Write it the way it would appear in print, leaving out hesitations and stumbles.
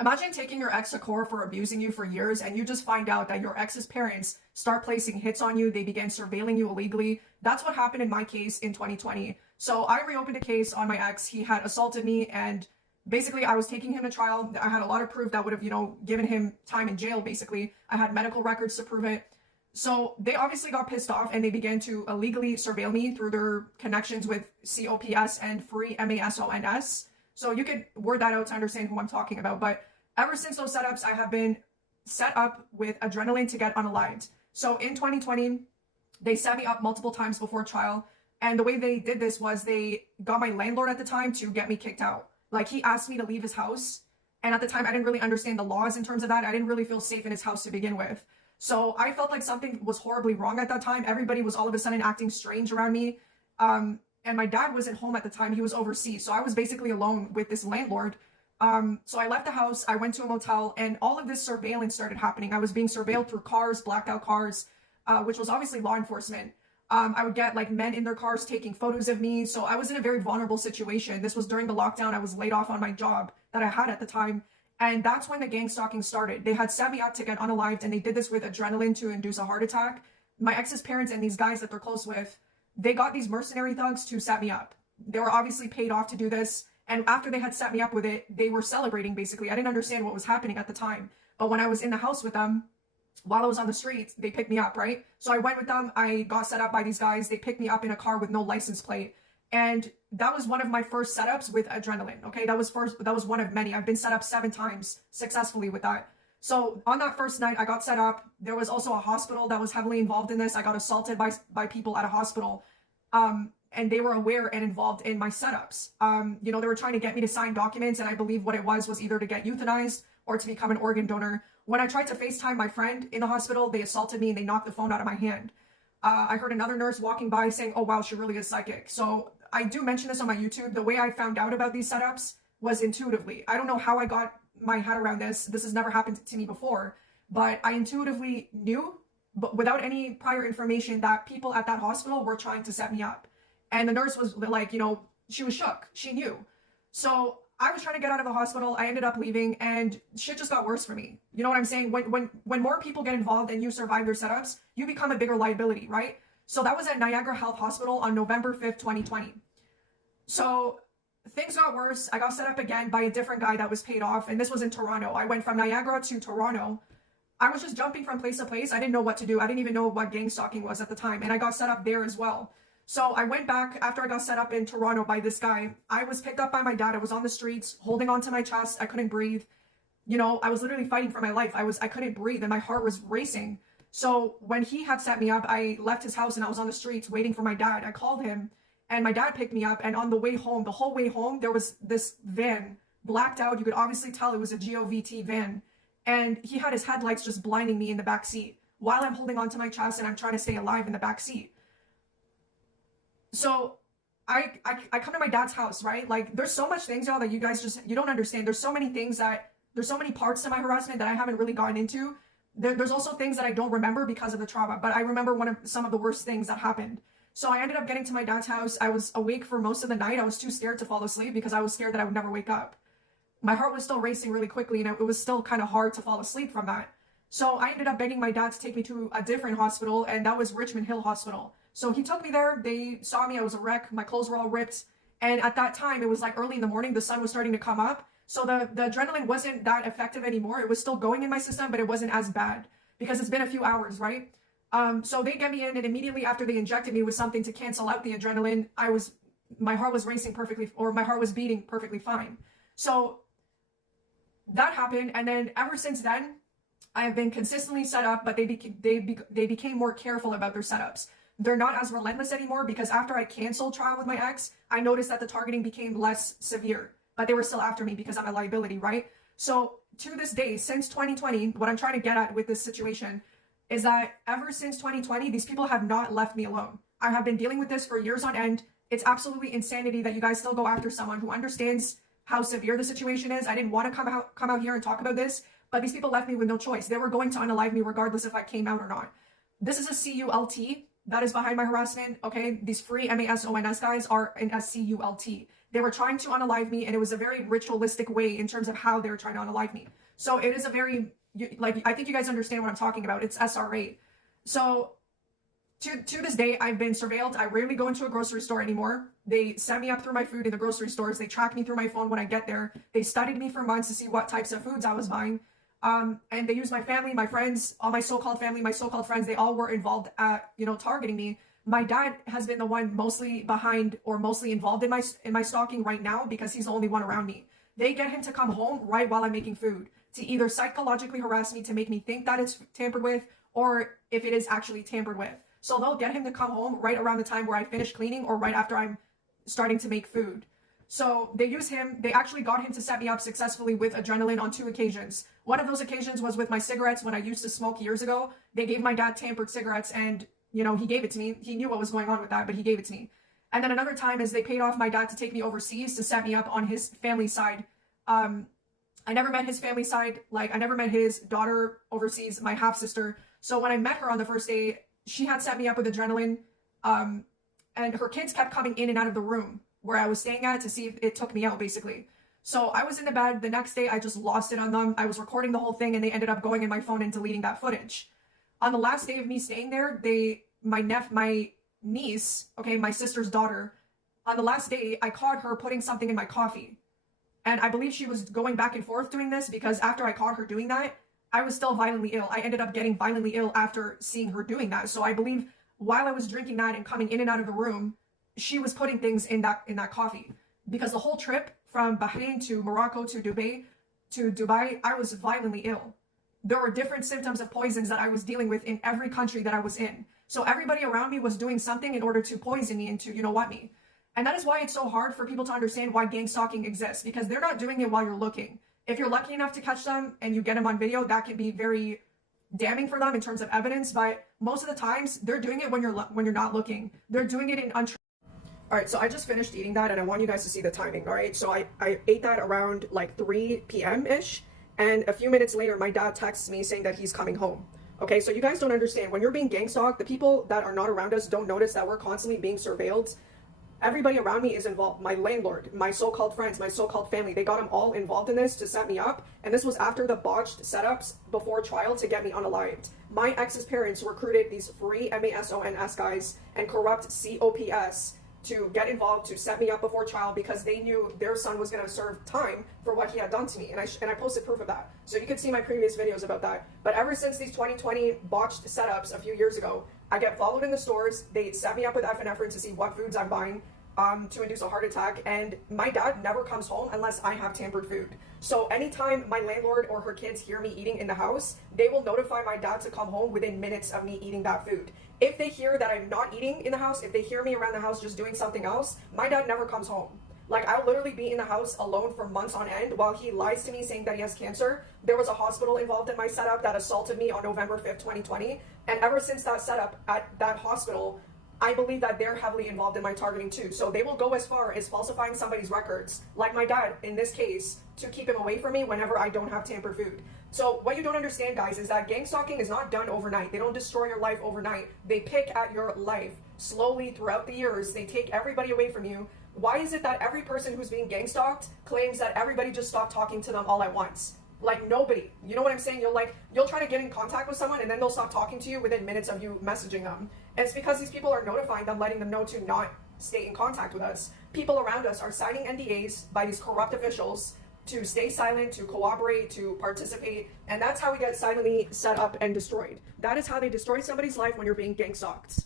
Imagine taking your ex to court for abusing you for years and you just find out that your ex's parents start placing hits on you. They began surveilling you illegally. That's what happened in my case in 2020. So I reopened a case on my ex. He had assaulted me and basically I was taking him to trial. I had a lot of proof that would have, given him time in jail basically. I had medical records to prove it. So they obviously got pissed off and they began to illegally surveil me through their connections with COPS and free MASONS. So you could word that out to understand who I'm talking about. But ever since those setups, I have been set up with adrenaline to get unalived. So in 2020, they set me up multiple times before trial. And the way they did this was they got my landlord at the time to get me kicked out. Like he asked me to leave his house. And at the time, I didn't really understand the laws in terms of that. I didn't really feel safe in his house to begin with. So I felt like something was horribly wrong at that time. Everybody was all of a sudden acting strange around me. And my dad wasn't home at the time. He was overseas. So I was basically alone with this landlord. So I left the house, I went to a motel, and all of this surveillance started happening. I was being surveilled through cars, blacked out cars, which was obviously law enforcement. I would get like men in their cars taking photos of me. So I was in a very vulnerable situation. This was during the lockdown. I was laid off on my job that I had at the time. And that's when the gang stalking started. They had set me up to get unalived, and they did this with adrenaline to induce a heart attack. My ex's parents and these guys that they're close with, they got these mercenary thugs to set me up. They were obviously paid off to do this. And after they had set me up with it, they were celebrating basically. I didn't understand what was happening at the time. But when I was in the house with them, while I was on the streets, they picked me up, right? So I went with them. I got set up by these guys. They picked me up in a car with no license plate. And that was one of my first setups with adrenaline, okay? That was one of many. I've been set up 7 times successfully with that. So on that first night, I got set up. There was also a hospital that was heavily involved in this. I got assaulted by people at a hospital. And they were aware and involved in my setups. They were trying to get me to sign documents, and I believe what it was either to get euthanized or to become an organ donor. When I tried to FaceTime my friend in the hospital, they assaulted me and they knocked the phone out of my hand. I heard another nurse walking by saying, "Oh wow, she really is psychic." So I do mention this on my YouTube. The way I found out about these setups was intuitively. I don't know how I got my head around this. This has never happened to me before, but I intuitively knew, but without any prior information, that people at that hospital were trying to set me up. And the nurse was like, she was shook. She knew. So I was trying to get out of the hospital. I ended up leaving and shit just got worse for me. You know what I'm saying? When more people get involved and you survive their setups, you become a bigger liability, right? So that was at Niagara Health Hospital on November 5th, 2020. So things got worse. I got set up again by a different guy that was paid off. And this was in Toronto. I went from Niagara to Toronto. I was just jumping from place to place. I didn't know what to do. I didn't even know what gang stalking was at the time. And I got set up there as well. So I went back after I got set up in Toronto by this guy. I was picked up by my dad. I was on the streets holding onto my chest. I couldn't breathe. I was literally fighting for my life. I couldn't breathe and my heart was racing. So when he had set me up, I left his house and I was on the streets waiting for my dad. I called him and my dad picked me up. And on the way home, the whole way home, there was this van blacked out. You could obviously tell it was a GOVT van. And he had his headlights just blinding me in the back seat while I'm holding onto my chest and I'm trying to stay alive in the back seat. So I come to my dad's house, right? Like there's so much things, y'all, that you guys you don't understand. There's so many parts to my harassment that I haven't really gotten into. There's also things that I don't remember because of the trauma, but I remember some of the worst things that happened. So I ended up getting to my dad's house. I was awake for most of the night. I was too scared to fall asleep because I was scared that I would never wake up. My heart was still racing really quickly and it was still kind of hard to fall asleep from that. So I ended up begging my dad to take me to a different hospital, and that was Richmond Hill Hospital. So he took me there. They saw me. I was a wreck. My clothes were all ripped. And at that time, it was like early in the morning. The sun was starting to come up. So the adrenaline wasn't that effective anymore. It was still going in my system, but it wasn't as bad because it's been a few hours, right? So they get me in, and immediately after they injected me with something to cancel out the adrenaline, my heart was racing perfectly, or my heart was beating perfectly fine. So that happened. And then ever since then, I have been consistently set up, but they became more careful about their setups. They're not as relentless anymore because after I canceled trial with my ex, I noticed that the targeting became less severe, but they were still after me because I'm a liability, right? So to this day, since 2020, what I'm trying to get at with this situation is that ever since 2020, these people have not left me alone. I have been dealing with this for years on end. It's absolutely insanity that you guys still go after someone who understands how severe the situation is. I didn't want to come out here and talk about this, but these people left me with no choice. They were going to unalive me regardless if I came out or not. This is a CULT that is behind my harassment, okay? These free MASONS guys are in a CULT. They were trying to unalive me, and it was a very ritualistic way in terms of how they were trying to unalive me. So it is a very, like, I think you guys understand what I'm talking about. It's SRA. So to this day, I've been surveilled. I rarely go into a grocery store anymore. They set me up through my food in the grocery stores. They track me through my phone when I get there. They studied me for months to see what types of foods I was buying. And they used my family, my friends, all my so-called family, my so-called friends. They all were involved at, targeting me. My dad has been the one mostly behind or mostly involved in my stalking right now because he's the only one around me. They get him to come home right while I'm making food to either psychologically harass me to make me think that it's tampered with, or if it is actually tampered with. So they'll get him to come home right around the time where I finish cleaning or right after I'm starting to make food. So they use him. They actually got him to set me up successfully with adrenaline on 2 occasions. One of those occasions was with my cigarettes when I used to smoke years ago. They gave my dad tampered cigarettes and, he gave it to me. He knew what was going on with that, but he gave it to me. And then another time is they paid off my dad to take me overseas to set me up on his family side. I never met his family side. Like, I never met his daughter overseas, my half-sister. So when I met her on the first day, she had set me up with adrenaline. And her kids kept coming in and out of the room where I was staying at to see if it took me out, basically. So I was in the bed. The next day, I just lost it on them. I was recording the whole thing, and they ended up going in my phone and deleting that footage. On the last day of me staying there, my niece, my sister's daughter, on the last day, I caught her putting something in my coffee. And I believe she was going back and forth doing this because after I caught her doing that, I was still violently ill. I ended up getting violently ill after seeing her doing that. So I believe while I was drinking that and coming in and out of the room, she was putting things in that coffee. Because the whole trip from Bahrain to Morocco to Dubai, I was violently ill. There were different symptoms of poisons that I was dealing with in every country that I was in. So everybody around me was doing something in order to poison me and to me. And that is why it's so hard for people to understand why gang stalking exists, because they're not doing it while you're looking. If you're lucky enough to catch them and you get them on video, that can be very damning for them in terms of evidence. But most of the times, they're doing it when you're not looking. They're doing it in All right, so I just finished eating that, and I want you guys to see the timing, all right? So I ate that around like 3 p.m.-ish, and a few minutes later, my dad texts me saying that he's coming home. Okay, so you guys don't understand. When you're being gang stalked, the people that are not around us don't notice that we're constantly being surveilled. Everybody around me is involved. My landlord, my so-called friends, my so-called family, they got them all involved in this to set me up. And this was after the botched setups before trial to get me unalived. My ex's parents recruited these free MASONS guys and corrupt COPS to get involved to set me up before trial because they knew their son was going to serve time for what he had done to me. And I posted proof of that. So you can see my previous videos about that. But ever since these 2020 botched setups a few years ago, I get followed in the stores. They set me up with epinephrine to see what foods I'm buying to induce a heart attack. And my dad never comes home unless I have tampered food. So anytime my landlord or her kids hear me eating in the house, they will notify my dad to come home within minutes of me eating that food. If they hear that I'm not eating in the house, if they hear me around the house just doing something else, my dad never comes home. Like, I'll literally be in the house alone for months on end while he lies to me saying that he has cancer. There was a hospital involved in my setup that assaulted me on November 5th, 2020. And ever since that setup at that hospital, I believe that they're heavily involved in my targeting too. So they will go as far as falsifying somebody's records, like my dad in this case, to keep him away from me whenever I don't have tampered food. So what you don't understand, guys, is that gang stalking is not done overnight. They don't destroy your life overnight. They pick at your life slowly throughout the years. They take everybody away from you. Why is it that every person who's being gang stalked claims that everybody just stopped talking to them all at once? Like, nobody. You know what I'm saying? You'll try to get in contact with someone and then they'll stop talking to you within minutes of you messaging them. And it's because these people are notifying them, letting them know to not stay in contact with us. People around us are signing NDAs by these corrupt officials to stay silent, to cooperate, to participate, and that's how we get silently set up and destroyed. That is how they destroy somebody's life when you're being gang stalked.